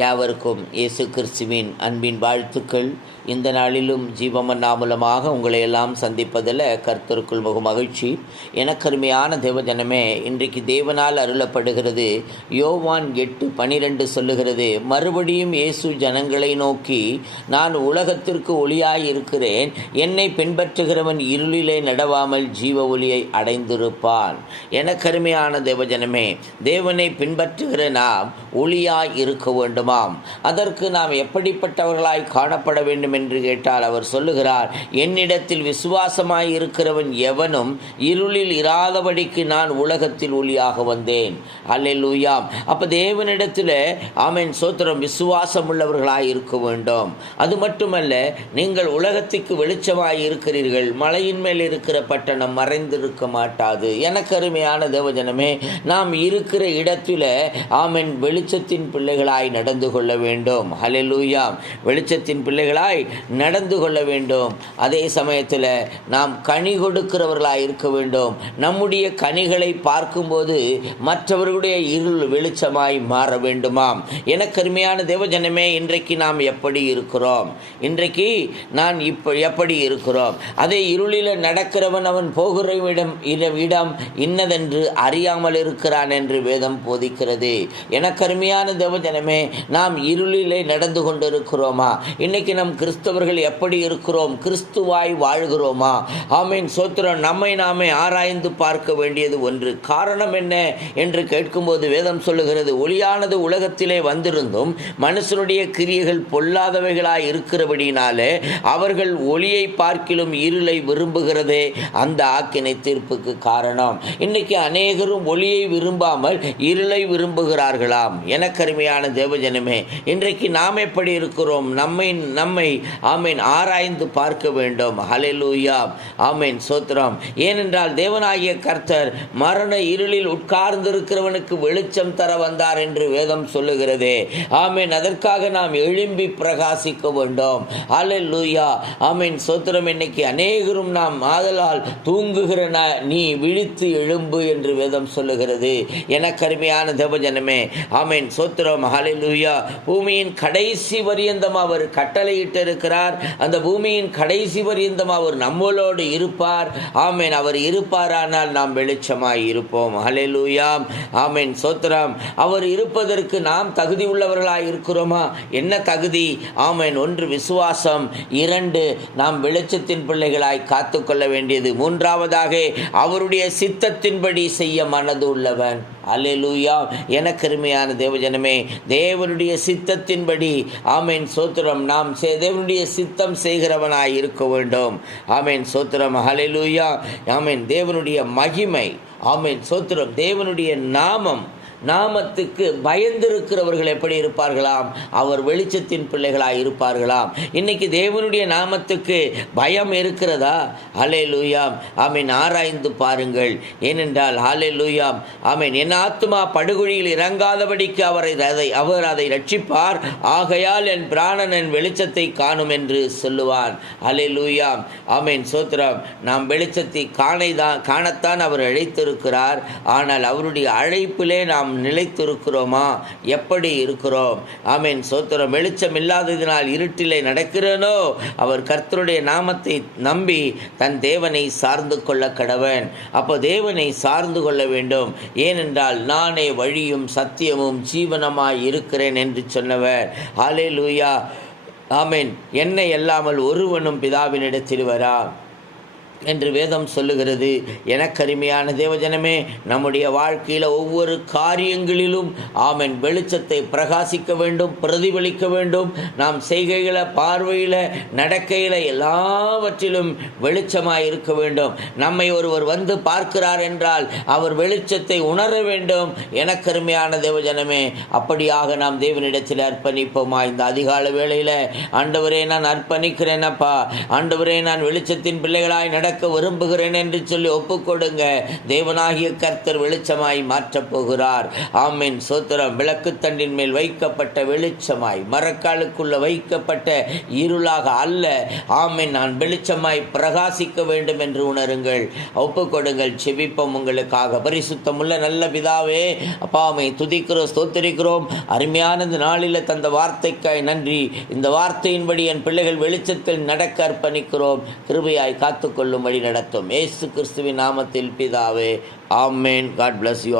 யாவருக்கும் இயேசு கிறிஸ்துவின் அன்பின் வாழ்த்துக்கள். இந்த நாளிலும் ஜீவமன்னா மூலமாக உங்களை எல்லாம் சந்திப்பதில் கர்த்தருக்குள் மிக மகிழ்ச்சி. எனக்கருமையான தேவஜனமே, இன்றைக்கு தேவனால் அருளப்படுகிறது. யோவான் 8:12 சொல்லுகிறது, மறுபடியும் இயேசு ஜனங்களை நோக்கி, நான் உலகத்திற்கு ஒளியாயிருக்கிறேன். என்னை பின்பற்றுகிறவன் இருளிலே நடவாமல் ஜீவ ஒளியை அடைந்திருப்பான். எனக்கருமையான தேவஜனமே, தேவனை பின்பற்றுகிற நாம் ஒளியாய் இருக்க வேண்டும். அதற்கு நாம் எப்படிப்பட்டவர்களாய் காணப்பட வேண்டும் என்று கேட்டால், அவர் சொல்லுகிறார், என்னிடத்தில் விசுவாசமாய் இருக்கிறவன் எவனும் இருளில் இராதபடிக்கு நான் உலகத்தில் ஒளியாக வந்தேன். அல்லேலூயா. அப்ப தேவனிடத்தில் ஆமென் சோத்திரம், விசுவாசம் உள்ளவர்களாய் இருக்க வேண்டும். அது மட்டுமல்ல, நீங்கள் உலகத்துக்கு வெளிச்சமாய் இருக்கிறீர்கள். மலையின் மேல் இருக்கிற பட்டணம் மறைந்திருக்க மாட்டாது. எனக்கு அருமையான தேவஜனமே, நாம் இருக்கிற இடத்தில் ஆமென் வெளிச்சத்தின் பிள்ளைகளாய் நடந்து கொள்ள வேண்டும். ஹல்லேலூயா. வெளிச்சத்தின் பிள்ளைகளாய் நடந்து கொள்ள வேண்டும். அதே சமயத்தில் நாம் கனி கொடுக்கிறவர்களாய் இருக்க வேண்டும். நம்முடைய கனிகளை பார்க்கும்போது மற்றவர்களுடைய இருள் வெளிச்சமாய் மாற வேண்டுமாம். எனக்கு அருமையான தேவஜனமே, இன்றைக்கு நாம் எப்படி இருக்கிறோம்? இன்றைக்கு நான் எப்படி இருக்கிறோம்? அதே இருளில் நடக்கிறவன் அவன் போகிற இடம் இன்னதென்று அறியாமல் இருக்கிறான் என்று வேதம் போதிக்கிறது. எனக்கு அருமையான தேவஜனமே, நாம் இருளிலே நடந்து கொண்டிருக்கிறோமா? இன்னைக்கு நம் கிறிஸ்தவர்கள் எப்படி இருக்கிறோம்? கிறிஸ்துவாய் வாழ்கிறோமா? ஆமென் சோத்திரம். நம்மை நாமே ஆராய்ந்து பார்க்க வேண்டியது ஒன்று. காரணம் என்ன என்று கேட்கும்போது வேதம் சொல்லுகிறது, ஒளியானது உலகத்திலே வந்திருந்தும் மனுஷனுடைய கிரியைகள் பொல்லாதவைகளாய் இருக்கிறபடினாலே அவர்கள் ஒளியை பார்க்கிலும் இருளை விரும்புகிறதே அந்த ஆக்கினை தீர்ப்புக்கு காரணம். இன்னைக்கு அநேகரும் ஒளியை விரும்பாமல் இருளை விரும்புகிறார்களாம். எனக்கருமையான தேவஜனமே, இன்றைக்கு நாம் எப்படி இருக்கிறோம்? நம்மை ஆமேன் ஆராய்ந்து பார்க்க வேண்டும். ஹல்லேலூயா. ஆமேன் சோத்திரம். ஏனென்றால் தேவனாகிய கர்த்தர் மரண இருளில் உட்கார்ந்திருக்கிறவனுக்கு வெளிச்சம் தர வந்தார் என்று வேதம் சொல்லுகிறதே. ஆமேன். அதற்காக நாம் எழும்பி பிரகாசிக்க வேண்டும். ஹல்லேலூயா. ஆமேன் சோத்திரம். இன்னைக்கு அநேகரும் நாம் ஆதலால் தூங்குகிற நீ விழித்து எழும்பு என்று வேதம் சொல்லுகிறது. எனக்கருமையான தேவஜனமே, ஆமேன் சோத்திரம். ஹல்லேலூயா. பூமியின் கடைசி பரியந்தம் அவர் கட்டளையிட்டு இருக்கிறார். அந்த பூமியின் கடைசி பரியந்தம் அவர் நம்மளோடு இருப்பார். ஆமேன். அவர் இருப்பாரானால் நாம் வெளிச்சமாய் இருப்போம். ஹல்லேலூயா. ஆமேன் சோத்திரம். அவர் இருப்பதற்கு நாம் தகுதி உள்ளவர்களாய் இருக்கிறோமா? என்ன தகுதி? ஆமேன். 1 விசுவாசம், 2 நாம் வெளிச்சத்தின் பிள்ளைகளாய் காத்துக்கொள்ள வேண்டியது, 3வதாக அவருடைய சித்தத்தின்படி செய்ய மனது உள்ளவன். அல்லேலூயா. எனக்கருமையான தேவஜனமே, தேவனுடைய சித்தத்தின்படி ஆமேன் சோத்திரம் நாம் தேவனுடைய சித்தம் செய்கிறவனாய் இருக்க வேண்டும். ஆமேன் சோத்திரம். அல்லேலூயா. ஆமேன். தேவனுடைய மகிமை, ஆமேன் சோத்திரம், தேவனுடைய நாமத்துக்கு பயந்திருக்கிறவர்கள் எப்படி இருப்பார்களாம்? அவர் வெளிச்சத்தின் பிள்ளைகளாய் இருப்பார்களாம். இன்னைக்கு தேவனுடைய நாமத்துக்கு பயம் இருக்கிறதா? ஹல்லேலூயா. ஆமேன். ஆராய்ந்து பாருங்கள். ஏனென்றால் ஹல்லேலூயா, ஆமேன், என் ஆத்துமா படுகுழியில் இறங்காதபடிக்கு அவர் அதை ரட்சிப்பார். ஆகையால் என் பிராணன் என் வெளிச்சத்தை காணும் என்று சொல்லுவான். ஹல்லேலூயா. ஆமேன் சோத்திரம். நாம் வெளிச்சத்தை காணத்தான் அவர் அழைத்திருக்கிறார். ஆனால் அவருடைய அழைப்பிலே நாம் நிலைத்திருக்கிறோமா? எப்படி இருக்கிறோம்? ஆமேன் சோத்திரம். வெளிச்சம் இல்லாததினால் இருட்டிலே நடக்கிறனோ அவர் கர்த்தருடைய நாமத்தை நம்பி தன் தேவனை சார்ந்து கொள்ள கடவன். அப்போ தேவனை சார்ந்து கொள்ள வேண்டும். ஏனென்றால் நானே வழியும் சத்தியமும் ஜீவனமாய் இருக்கிறேன் என்று சொன்னவர். ஹல்லேலூயா. ஆமேன். என்னை அல்லாமல் ஒருவனும் பிதாவினிடத்தில் வரா என்று வேதம் சொல்லுகிறது. எனக்கருமையான தேவஜனமே, நம்முடைய வாழ்க்கையில் ஒவ்வொரு காரியங்களிலும் ஆமேன் வெளிச்சத்தை பிரகாசிக்க வேண்டும், பிரதிபலிக்க வேண்டும். நாம் செய்கைகளை, பார்வையில், நடக்கையில் எல்லாவற்றிலும் வெளிச்சமாய் இருக்க வேண்டும். நம்மை ஒருவர் வந்து பார்க்கிறார் என்றால் அவர் வெளிச்சத்தை உணர வேண்டும். எனக்கருமையான தேவஜனமே, அப்படியாக நாம் தேவனிடத்தில் அர்ப்பணிப்போமா? இந்த அதிகால வேளையில், ஆண்டவரே நான் அர்ப்பணிக்கிறேனப்பா, ஆண்டவரே நான் வெளிச்சத்தின் பிள்ளைகளாய் நடக்க நடக்க விரும்புகிறேன் என்று சொல்லி ஒப்புக்கொடுங்க. தேவனாகிய கர்த்தர் வெளிச்சமாய் மாற்றப் போகிறார். ஆமீன். சோத்திரம். விளக்குத்தண்டின் மேல் வைக்கப்பட்ட வெளிச்சமாய், மரக்காலுக்குள்ள வைக்கப்பட்ட இருளாக அல்ல. ஆமீன். நான் வெளிச்சமாய் பிரகாசிக்க வேண்டும் என்று உணருங்கள். ஒப்புக்கொடுங்கள். செபிப்போம் உங்களுக்காக. பரிசுத்தமுள்ள நல்ல பிதாவே, அப்பாமை துதிக்கிறோம், ஸ்தோத்திரிக்கிறோம். அருமையான இந்த நாளில் தந்த வார்த்தைக்காய் நன்றி. இந்த வார்த்தையின்படி என் பிள்ளைகள் வெளிச்சத்தில் நடக்க அர்ப்பணிக்கிறோம். கிருபையாய் காத்துக்கொள்ளும் வழி நடத்தும். இயேசு கிறிஸ்துவின் நாமத்தில் பிதாவே, ஆமென். God bless you.